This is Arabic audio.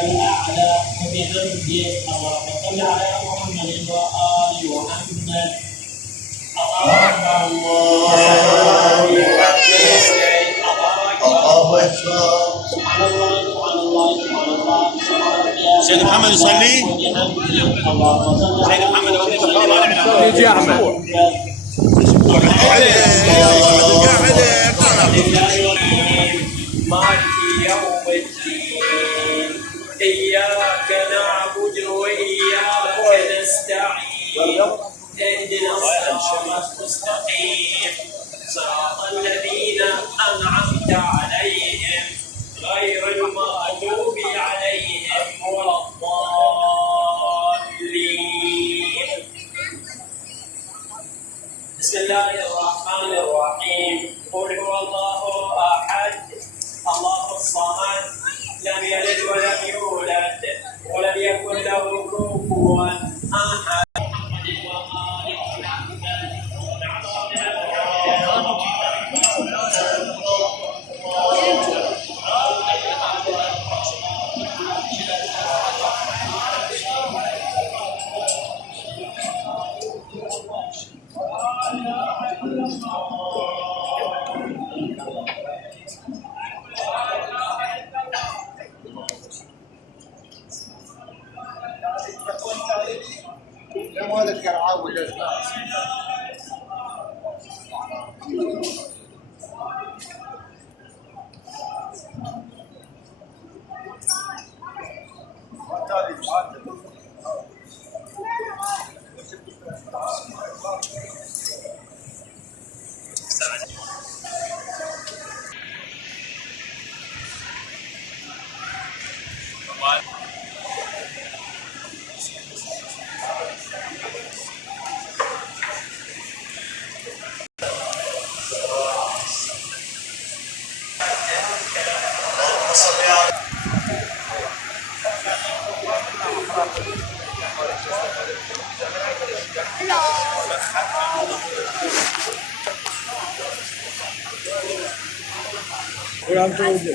الأعلى وبحمده اللهم صل على محمد وآل محمد. سيد محمد يصلي. سيد محمد يجي يا احمد. مالك يوم الدين إياك نعبد وإياك نستعين اهدنا الصراط المستقيم صراط الذين أنعمت عليهم غير المغضوب عليهم ولا الضالين. بسم الله الرحمن الرحيم. قل هو الله أحد الله الصمد لم يلد ولم يولد ولم يكن له كفوا أحد. هذا القرعه ولا Kurang tu je.